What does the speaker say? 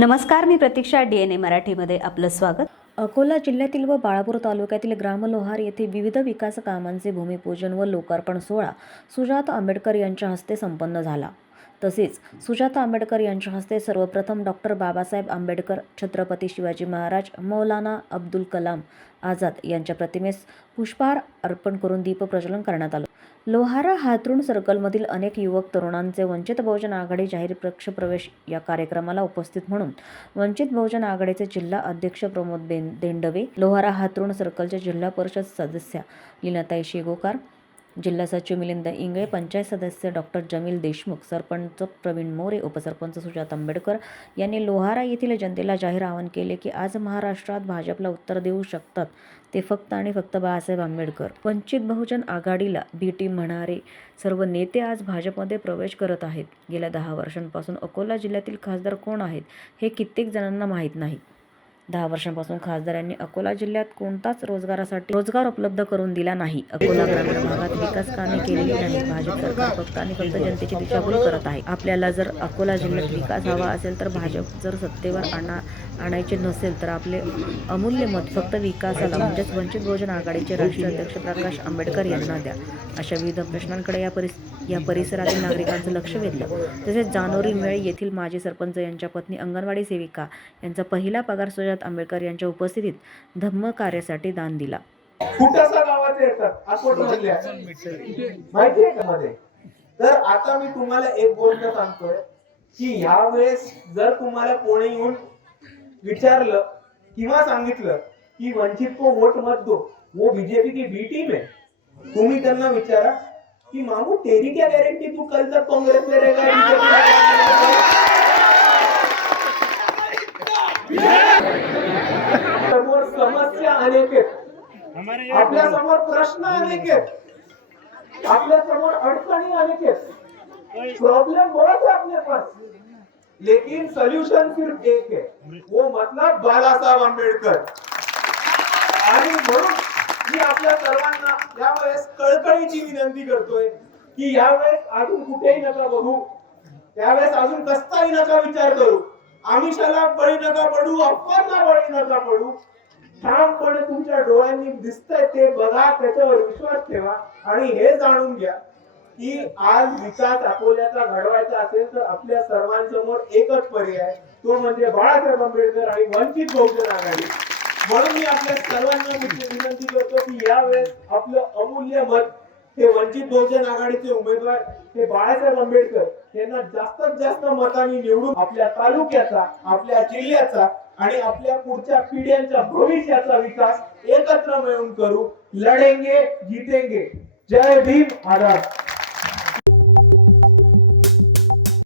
नमस्कार मी प्रतीक्षा D N A मराठीमध्ये आपलं स्वागत. अकोला जिल्ह्यातील व बाळापूर तालुक्यातील ग्रामलोहार येथे विविध विकास कामांचे भूमिपूजन व लोकार्पण सोहळा सुजाता आंबेडकर यांच्या हस्ते संपन्न झाला. तसेच सुजाता आंबेडकर यांच्या हस्ते सर्वप्रथम डॉक्टर बाबासाहेब आंबेडकर छत्रपती शिवाजी महाराज मौलाना अब्दुल कलाम आझाद यांच्या प्रतिमेस पुष्पहार अर्पण करून दीपप्रज्वलन करण्यात आलं. लोहारा हातरुण सर्कलमधील अनेक युवक तरुणांचे वंचित बहुजन आघाडी जाहीर पक्ष प्रवेश या कार्यक्रमाला उपस्थित म्हणून वंचित बहुजन आघाडीचे जिल्हा अध्यक्ष प्रमोद बेन देंडवे लोहारा हातरुण सर्कलचे जिल्हा परिषद सदस्या लीनाताई शेगोकार जिल्हा सचिव मिलिंद इंगळे पंचायत सदस्य डॉक्टर जमील देशमुख सरपंच प्रवीण मोरे उपसरपंच सुजात आंबेडकर यांनी लोहारा येथील जनतेला जाहीर आवाहन केले की आज महाराष्ट्रात भाजपला उत्तर देऊ शकतात ते फक्त आणि फक्त बाळासाहेब आंबेडकर. वंचित बहुजन आघाडीला बी टीम म्हणणारे सर्व नेते आज भाजपमध्ये प्रवेश करत आहेत. गेल्या दहा वर्षांपासून अकोला जिल्ह्यातील खासदार कोण आहेत हे कित्येक जणांना माहीत नाही. दहा वर्षांपासून खासदारांनी अकोला जिल्ह्यात कोणताच रोजगारासाठी रोजगार उपलब्ध करून दिला नाही. अकोला ग्रामीण भागात विकास कामे केलेली नाही भाजप सरकार फक्त आणि फक्त जनतेची दिशाभूल करत आहे. आपल्याला जर अकोला जिल्ह्यात विकास हवा असेल तर भाजप जर सत्तेवर आणा आणायचे नसेल तर आपले अमूल्य मत फक्त विकासाला म्हणजेच वंचित बहुजन आघाडीचे राष्ट्रीय अध्यक्ष प्रकाश आंबेडकर यांना द्या. अशा विविध प्रश्नांकडे या परिस्थिती या परिसरातील नागरिकांचं लक्ष वेधलं. तसेच जानोरी मेळ येथील माजी सरपंच यांच्या पत्नी अंगणवाडी सेविका यांचा पहिला पगार सुजात आंबेडकर यांच्या उपस्थितीत धम्म कार्यासाठी दान दिला. का मध्ये? तर आता मी तुम्हाला एक गोष्ट सांगतोय की ह्या वेळेस जर तुम्हाला कोणी येऊन विचारलं किंवा सांगितलं की वंचित को वोट मत दो वो बीजेपी की बी टीम है तुम्ही त्यांना विचारा. की मामू तेरी क्या गारंटी तू कल तक कांग्रेस में रहेगा? समोर समस्या अनेक आहेत. आपल्यासमोर प्रश्न अनेक आहेत. आपल्यासमोर अडचणी अनेक आहेत. प्रॉब्लम बहुत है अपने पास. लेकिन सोल्यूशन सिर्फ एक है वो मतलब बालासाहेब आंबेडकर. आणि म्हणून मी आपल्या सर्वांना यावेळेस कळकळीची विनंती करतोय की यावेळेस अजून कुठेही नका बघू. त्यावेळेस अजून कसलाही नका विचार करू. आमिषाला बळी नका पडू अफवांना बळी नका पडू. ठामपणे तुमच्या डोळ्यांनी दिसतंय ते बघा त्याच्यावर विश्वास ठेवा आणि हे जाणून घ्या की आज विकास अकोल्याचा घडवायचा असेल तर आपल्या सर्वांसमोर एकच पर्याय तो म्हणजे बाळासाहेब आंबेडकर आणि वंचित बहुजन आघाडी. म्हणून मी आपल्या सर्वांना विनंती करतो की यावेळेस आपलं अमूल्य मत हे वंचित बहुजन आघाडीचे उमेदवार हे बाळासाहेब आंबेडकर यांना जास्तीत जास्त मतांनी निवडून आपल्या तालुक्याचा आपल्या जिल्ह्याचा आणि आपल्या पुढच्या पिढ्यांच्या भविष्याचा विकास एकत्र मिळून करू. लढेंगे जितेंगे. जय भीम आझाद